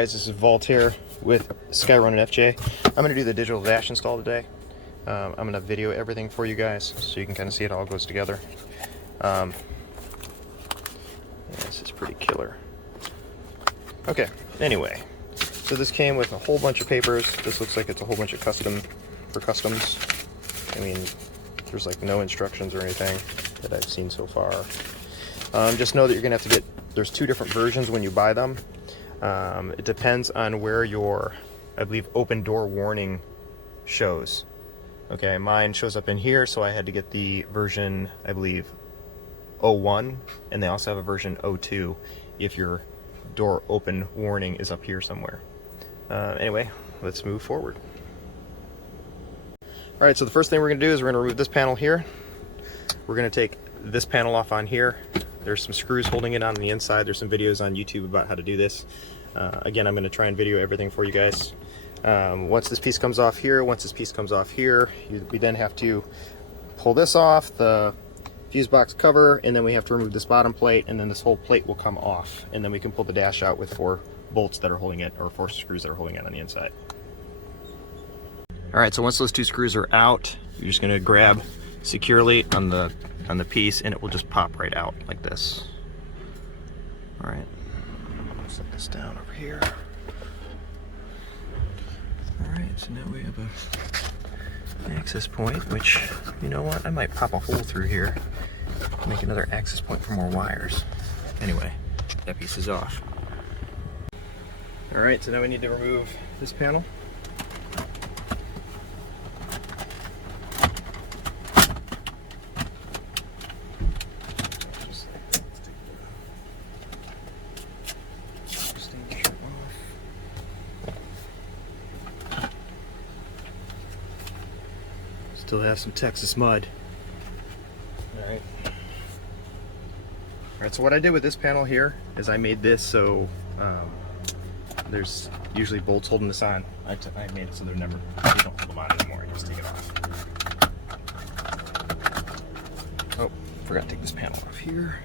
guys, this is Voltaire with SkyroninFJ. I'm going to do the digital dash install today. I'm going to video everything for you guys so you can kind of see it all goes together. Yeah, this is pretty killer. Okay, anyway, so this came with a whole bunch of papers. This looks like it's a whole bunch of customs. I mean, there's like no instructions or anything that I've seen so far. Just know that you're going to have to get, there's two different versions when you buy them. It depends on where your, I believe, open door warning shows. Okay, mine shows up in here, so I had to get the version, I believe, 01, and they also have a version 02 if your door open warning is up here somewhere. Anyway, let's move forward. Alright, so the first thing we're going to do is we're going to remove this panel here. We're going to take this panel off on here. There's some screws holding it on the inside. There's some videos on YouTube about how to do this. Again, I'm going to try and video everything for you guys. Once this piece comes off here, we then have to pull this off, the fuse box cover, and then we have to remove this bottom plate, and then this whole plate will come off, and then we can pull the dash out with 4 bolts that are holding it, or 4 screws that are holding it on the inside. Alright, so once those 2 screws are out, you're just going to grab securely on the piece, and it will just pop right out like this. Alright, set this down over here. Alright, so now we have an access point, which, you know what, I might pop a hole through here, make another access point for more wires. Anyway, that piece is off. Alright, so now we need to remove this panel. Still have some Texas mud. Alright. Alright, so what I did with this panel here is I made this so there's usually bolts holding this on. I made it so they're never, you don't hold them on anymore, you just take it off. Oh, forgot to take this panel off here.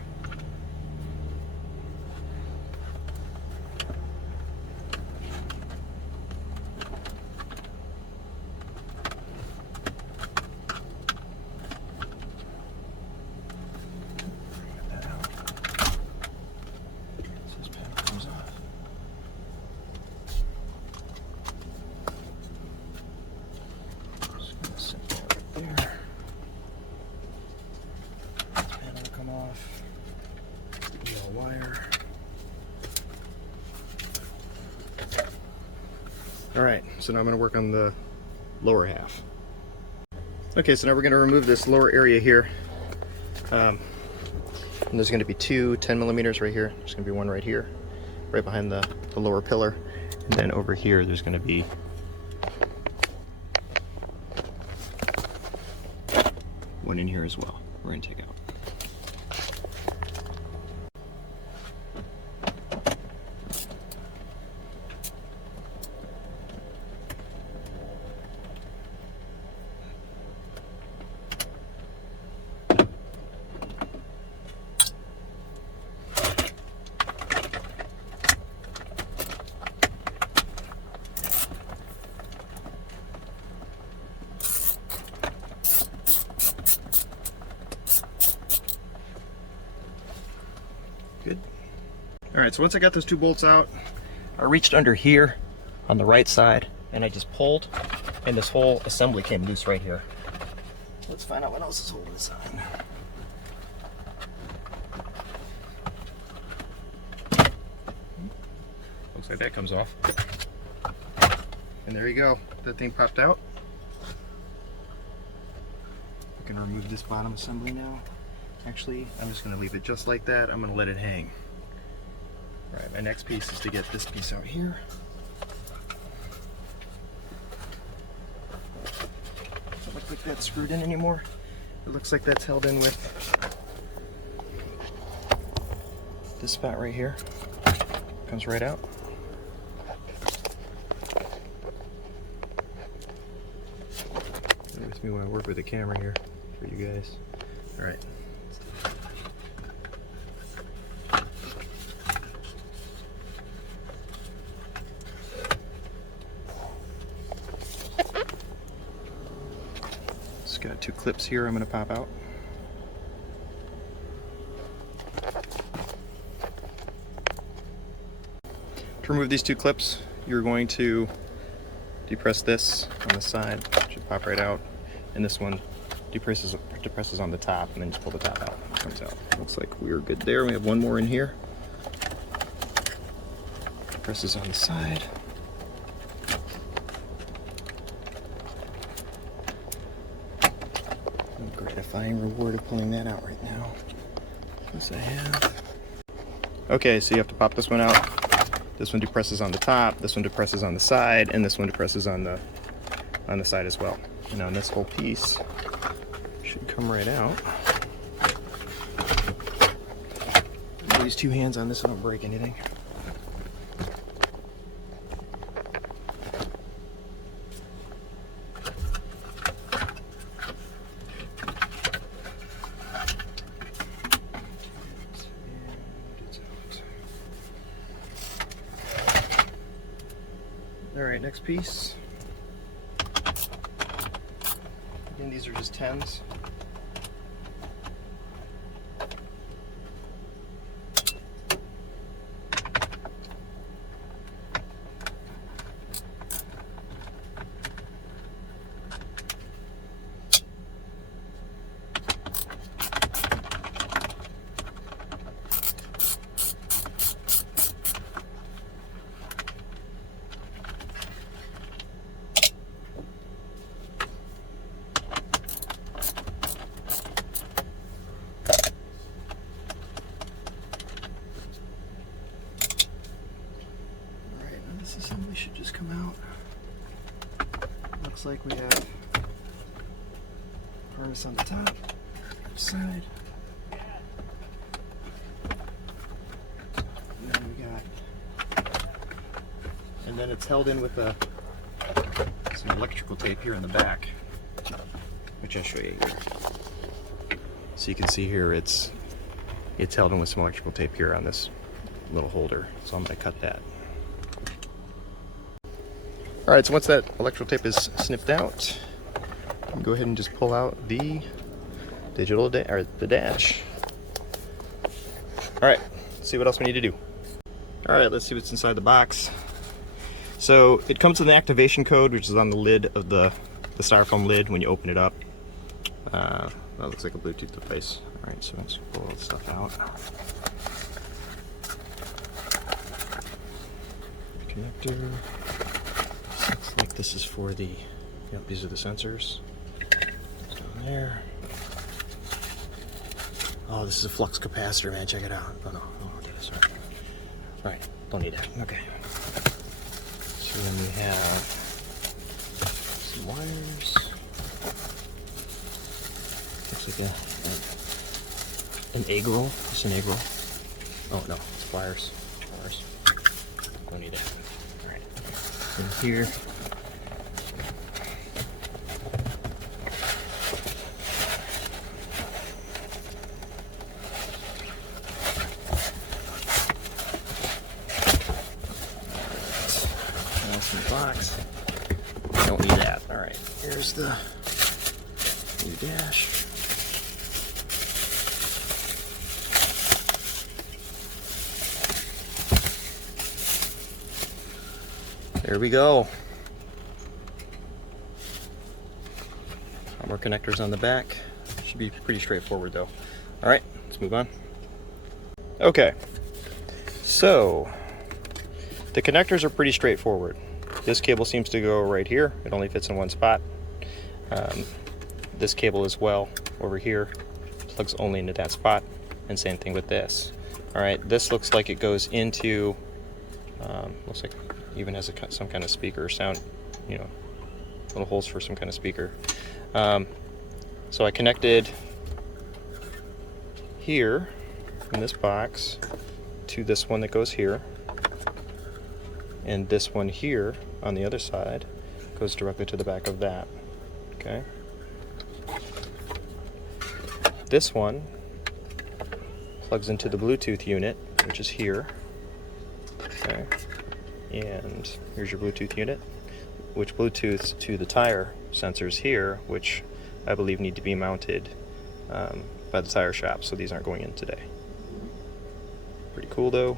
Alright, so now I'm going to work on the lower half. Okay, so now we're going to remove this lower area here. And there's going to be 2 10mm right here. There's going to be one right here, right behind the lower pillar. And then over here there's going to be one in here as well. We're going to take out. Good. Alright, so once I got those 2 bolts out, I reached under here on the right side and I just pulled, and this whole assembly came loose right here. Let's find out what else is holding this on. Looks like that comes off. And there you go. That thing popped out. I can remove this bottom assembly now. Actually, I'm just going to leave it just like that. I'm going to let it hang. Alright, my next piece is to get this piece out here. Doesn't look like that's screwed in anymore. It looks like that's held in with this spot right here. Comes right out. Bear with me when I work with the camera here for you guys. Alright. Got 2 clips here I'm going to pop out. To remove these 2 clips, you're going to depress this on the side, it should pop right out, and this one depresses on the top, and then just pull the top out. It comes out. Looks like we're good there. We have one more in here. Depresses on the side. Gratifying reward of pulling that out right now. Yes, I have. Okay, so you have to pop this one out. This one depresses on the top, this one depresses on the side, and this one depresses on the side as well. Now this whole piece should come right out. Use 2 hands on this so I don't break anything. Alright, next piece. Again, these are just 10s. This assembly should just come out. Looks like we have harness on the top, side. And then we got, and then it's held in with some electrical tape here in the back, which I'll show you here. So you can see here it's held in with some electrical tape here on this little holder. So I'm going to cut that. Alright, so once that electrical tape is snipped out, you can go ahead and just pull out the digital the dash. Alright, let's see what else we need to do. Alright, let's see what's inside the box. So it comes with an activation code, which is on the lid of the styrofoam lid when you open it up. That looks like a Bluetooth device. Alright, so let's pull all the stuff out. Connector. Looks like this is for the, yep, these are the sensors. Down there. Oh, this is a flux capacitor, man. Check it out. Oh no, oh, okay, sorry. Right, don't need that. Okay. So then we have some wires. Looks like an egg roll. Just an egg roll. Oh no, it's wires. Wires. Don't need that. Alright. In here. Box. Don't need that. Alright, here's the new dash. There we go. More connectors on the back. Should be pretty straightforward though. Alright, let's move on. Okay, so the connectors are pretty straightforward. This cable seems to go right here. It only fits in one spot. This cable as well over here plugs only into that spot, and same thing with this. All right, this looks like it goes into, looks like even has some kind of speaker sound, you know, little holes for some kind of speaker. So I connected here in this box to this one that goes here, and this one here on the other side goes directly to the back of that. Okay. This one plugs into the Bluetooth unit, which is here. Okay. And here's your Bluetooth unit, which Bluetooths to the tire sensors here, which I believe, need to be mounted by the tire shop, so these aren't going in today. Pretty cool though.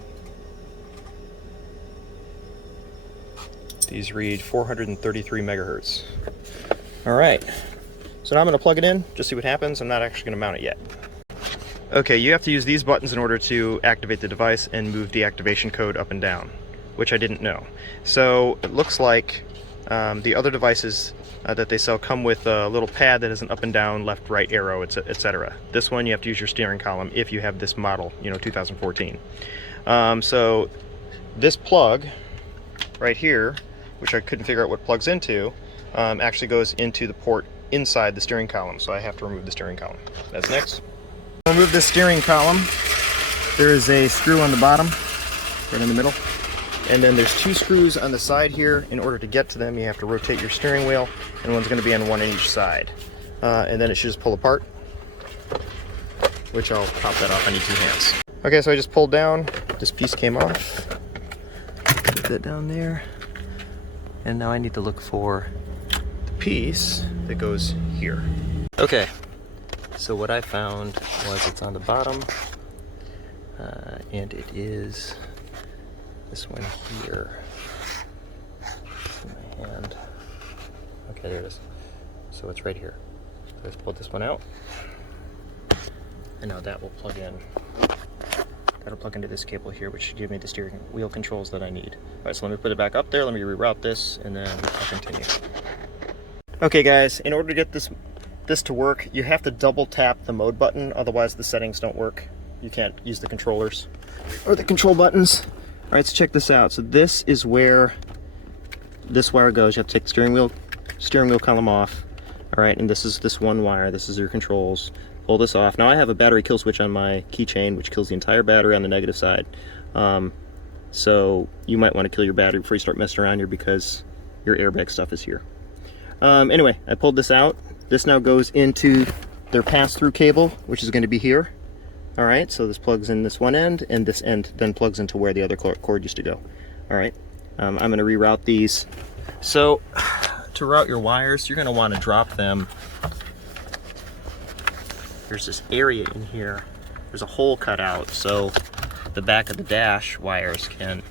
These read 433 megahertz. All right, so now I'm gonna plug it in, just see what happens. I'm not actually gonna mount it yet. Okay, you have to use these buttons in order to activate the device and move the activation code up and down, which I didn't know. So it looks like the other devices that they sell come with a little pad that has an up and down, left, right arrow, etc. This one you have to use your steering column if you have this model, 2014. So this plug right here, which I couldn't figure out what plugs into, actually goes into the port inside the steering column, so I have to remove the steering column. That's next. Remove the steering column. There is a screw on the bottom, right in the middle, and then there's 2 screws on the side here. In order to get to them, you have to rotate your steering wheel, and one's going to be on one on each side. And then it should just pull apart, which I'll pop that off. I need 2 hands. Okay, so I just pulled down. This piece came off. Put that down there. And now I need to look for the piece that goes here. Okay, so what I found was it's on the bottom, and it is this one here. In my hand. Okay, there it is. So it's right here. Let's pull this one out, and now that will plug in. That'll plug into this cable here, which should give me the steering wheel controls that I need. All right, so let me put it back up there. Let me reroute this, and then I'll continue. Okay, guys, in order to get this to work, you have to double tap the mode button, otherwise the settings don't work. You can't use the controllers or the control buttons. All right, so check this out. So this is where this wire goes. You have to take the steering wheel column off. All right, and this is this one wire. This is your controls. Pull this off. Now I have a battery kill switch on my keychain, which kills the entire battery on the negative side. So you might want to kill your battery before you start messing around here, because your airbag stuff is here. Anyway, I pulled this out. This now goes into their pass-through cable, which is going to be here. All right, so this plugs in this one end, and this end then plugs into where the other cord used to go. All right, I'm going to reroute these. So to route your wires, you're going to want to drop them. There's this area in here. There's a hole cut out, so the back of the dash wires can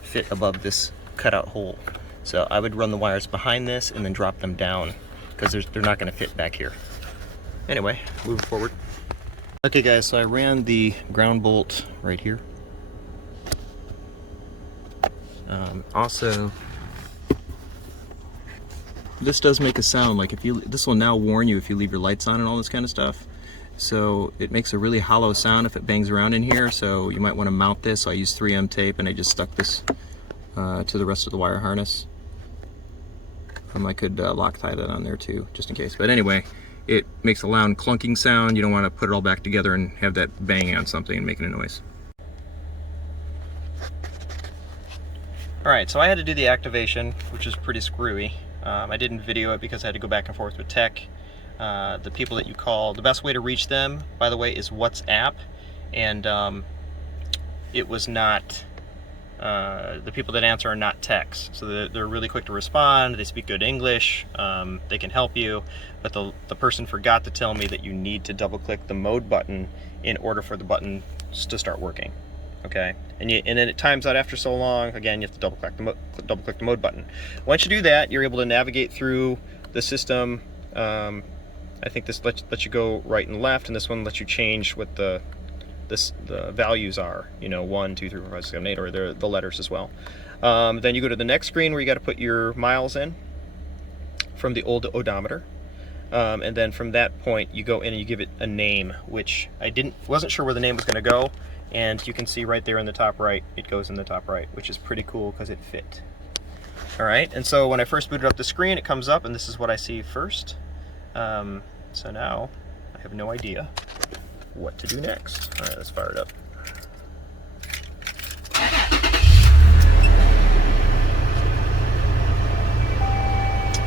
fit above this cutout hole. So I would run the wires behind this and then drop them down, because they're not going to fit back here. Anyway, moving forward. Okay guys, so I ran the ground bolt right here. Also, this does make a sound, like this will now warn you if you leave your lights on and all this kind of stuff. So it makes a really hollow sound if it bangs around in here, so you might want to mount this. So I used 3M tape, and I just stuck this to the rest of the wire harness. I could Loctite that on there too, just in case. But anyway, it makes a loud clunking sound. You don't want to put it all back together and have that banging on something and making a noise. Alright, so I had to do the activation, which is pretty screwy. I didn't video it because I had to go back and forth with tech. The people that you call, the best way to reach them, by the way, is WhatsApp. And it was not, the people that answer are not techs. So they're really quick to respond, they speak good English, they can help you. But the person forgot to tell me that you need to double click the mode button in order for the button to start working. Okay, and then it times out after so long. Again, you have to double click the mode button. Once you do that, you're able to navigate through the system. I think this lets you go right and left, and this one lets you change what the values are. 1, 2, 3, 4, 5, 6, 7, 8, or the letters as well. Then you go to the next screen where you got to put your miles in from the old odometer. And then from that point, you go in and you give it a name, which I wasn't sure where the name was going to go. And you can see right there in the top right, it goes in the top right, which is pretty cool because it fit. All right, and so when I first booted up the screen, it comes up, and this is what I see first. So now I have no idea what to do next. All right, let's fire it up.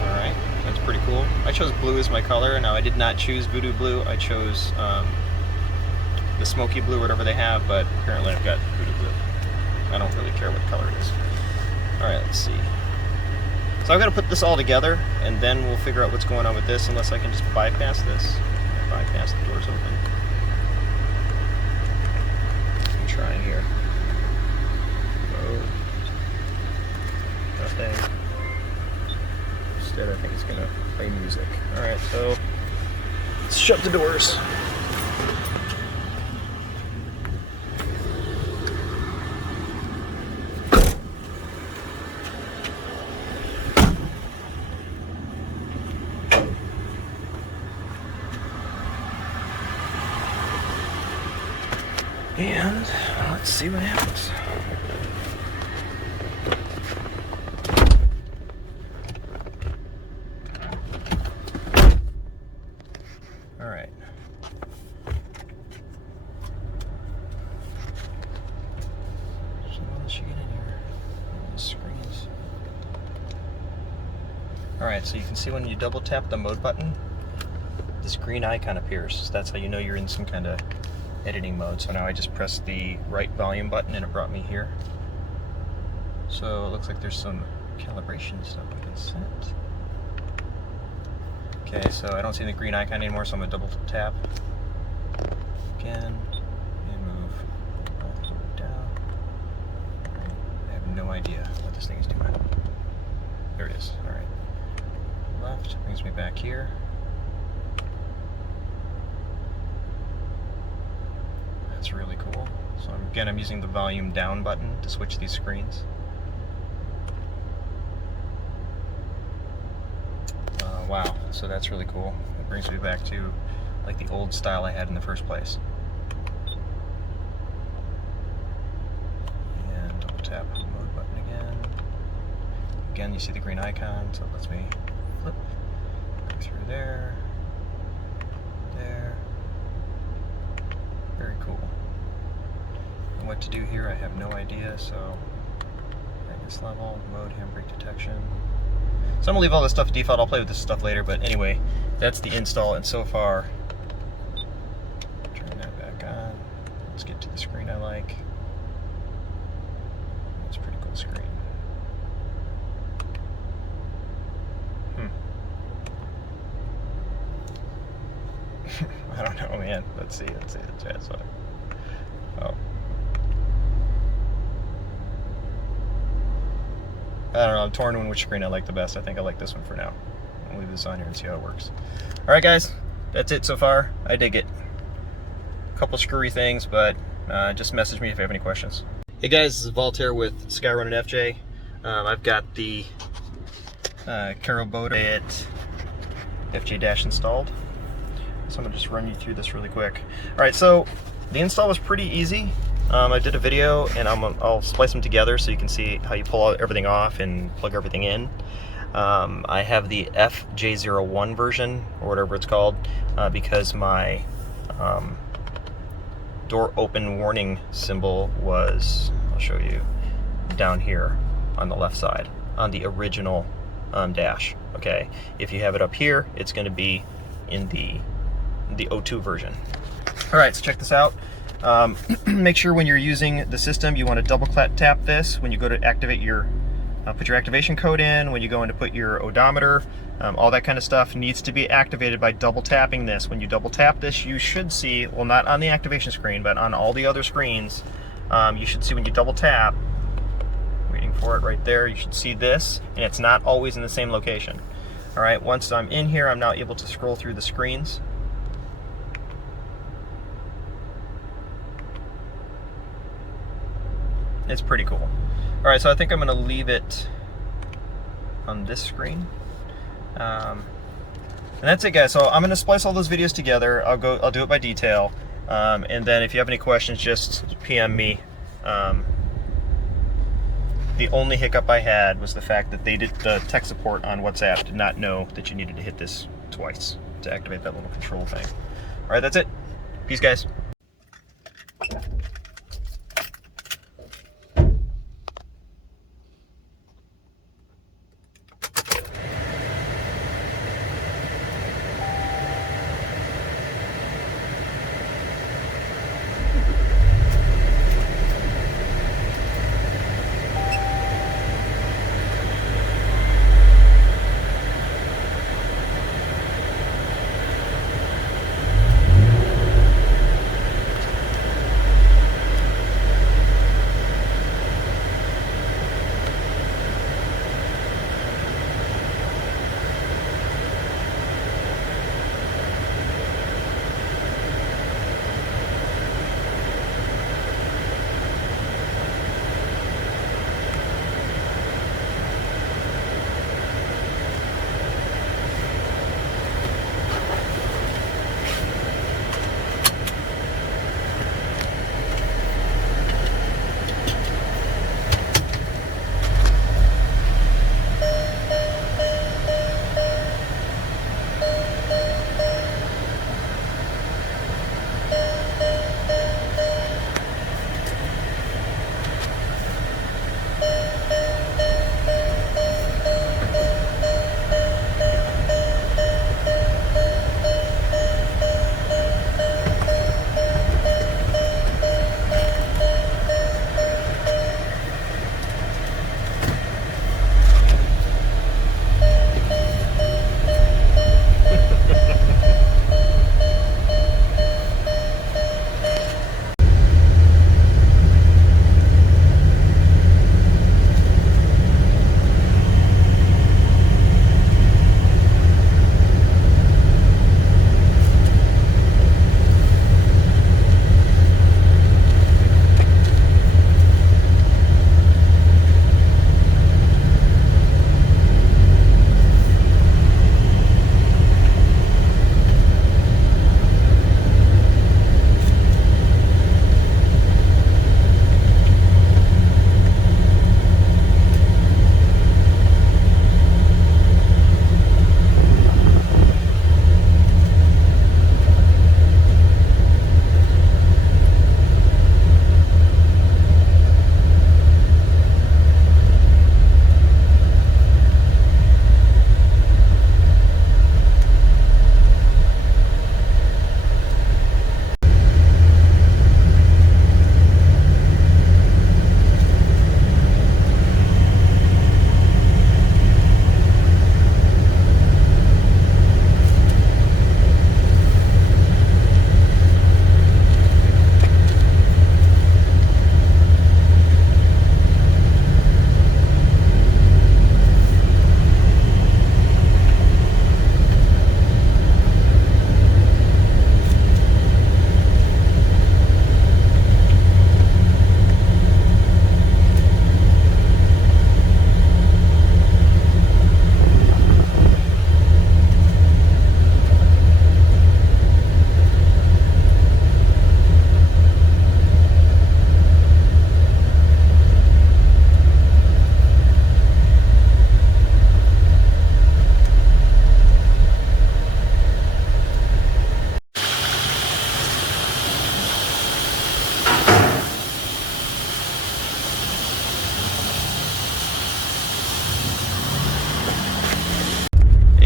All right, that's pretty cool. I chose blue as my color. Now I did not choose Voodoo Blue. I chose the smoky blue, whatever they have, but apparently I've got Voodoo Blue. I don't really care what color it is. All right, let's see. So I'm going to put this all together, and then we'll figure out what's going on with this, unless I can just bypass this. Bypass the doors open. I'm trying here. Oh. Nothing. Instead, I think it's going to play music. Alright, so let's shut the doors. And let's see what happens. All right. So let's get in here. The screens. All right. So you can see when you double tap the mode button, this green icon appears. So that's how you know you're in some kind of editing mode. So now I just pressed the right volume button and it brought me here. So it looks like there's some calibration stuff I can set. Okay, so I don't see the green icon anymore, so I'm gonna double tap again and move all the way down. I have no idea what this thing is doing. There it is. All right. Left brings me back here. That's really cool. So again, I'm using the volume down button to switch these screens. Wow, so that's really cool. It brings me back to like the old style I had in the first place. And double tap the mode button again. Again, you see the green icon, so it lets me flip through there, there. Very cool. And what to do here, I have no idea, so brightness level, mode, handbrake detection. So I'm gonna leave all this stuff default. I'll play with this stuff later, but anyway, that's the install, and so far, turn that back on. Let's get to the screen I like. That's a pretty cool screen. I don't know, man. Let's see the chat side. Oh. I don't know, I'm torn on which screen I like the best. I think I like this one for now. I'll leave this on here and see how it works. Alright guys, that's it so far. I dig it. A couple screwy things, but just message me if you have any questions. Hey guys, this is Voltaire with SkyroninFJ. I've got the Carobotor at FJ- installed. So I'm gonna just run you through this really quick. Alright, so the install was pretty easy. I did a video and I'll splice them together so you can see how you pull everything off and plug everything in. I have the FJ01 version, or whatever it's called, because my door open warning symbol was, I'll show you, down here on the left side, on the original dash. Okay, if you have it up here, it's going to be in the O2 version. Alright, so check this out. Make sure when you're using the system, you want to double tap this when you go to activate your, put your activation code in, when you go in to put your odometer, all that kind of stuff needs to be activated by double tapping this. When you double tap this, you should see, well, not on the activation screen, but on all the other screens, you should see when you double tap, waiting for it right there, you should see this, and it's not always in the same location. Alright, once I'm in here, I'm now able to scroll through the screens. It's pretty cool. Alright, so I think I'm going to leave it on this screen. And that's it, guys. So I'm going to splice all those videos together. I'll do it by detail. And then if you have any questions, just PM me. The only hiccup I had was the fact that the tech support on WhatsApp did not know that you needed to hit this twice to activate that little control thing. Alright, that's it. Peace, guys.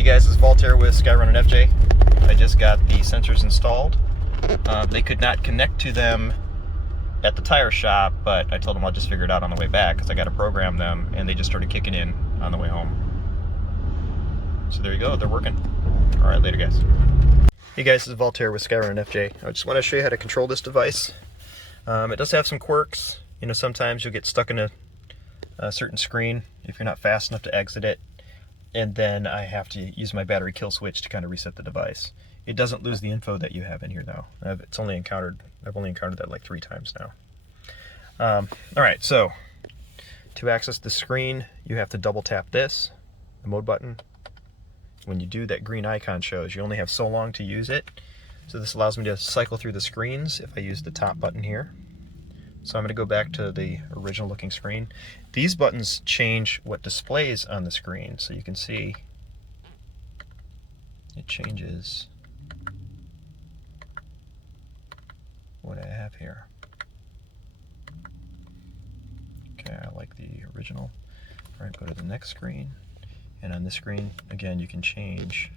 Hey guys, this is Voltaire with SkyroninFJ. I just got the sensors installed. They could not connect to them at the tire shop, but I told them I'll just figure it out on the way back because I got to program them, and they just started kicking in on the way home. So there you go, they're working. All right, later guys. Hey guys, this is Voltaire with SkyroninFJ. I just want to show you how to control this device. It does have some quirks. You know, sometimes you'll get stuck in a certain screen if you're not fast enough to exit it, and then I have to use my battery kill switch to kind of reset the device. It doesn't lose the info that you have in here though. I've only encountered that like 3 times now. All right, so to access the screen, you have to double tap this, the mode button. When you do, that green icon shows you only have so long to use it. So this allows me to cycle through the screens if I use the top button here. So I'm going to go back to the original looking screen. These buttons change what displays on the screen, so you can see it changes what I have here. Okay, I like the original. All right, go to the next screen. And on this screen, again, you can change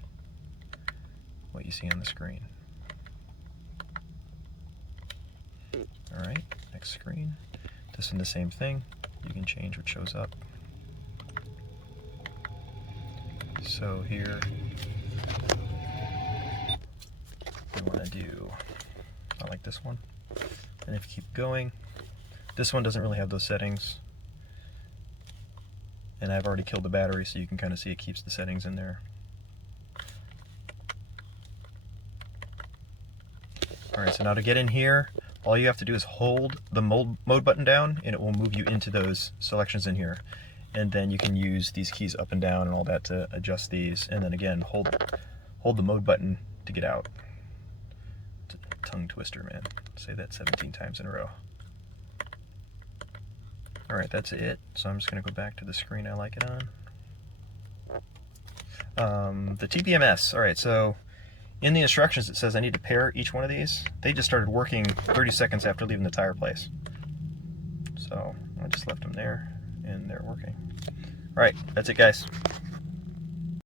what you see on the screen. All right, next screen. This one, the same thing. You can change what shows up. So here, we want to do, I like this one. And if you keep going, this one doesn't really have those settings. And I've already killed the battery, so you can kind of see it keeps the settings in there. Alright, so now to get in here, all you have to do is hold the mode button down, and it will move you into those selections in here. And then you can use these keys up and down and all that to adjust these. And then again, hold the mode button to get out. It's a tongue twister, man. Say that 17 times in a row. Alright, that's it. So I'm just going to go back to the screen I like it on. The Tpms. Alright, so in the instructions it says I need to pair each one of these. They just started working 30 seconds after leaving the tire place. So I just left them there, and they're working. Alright, that's it guys.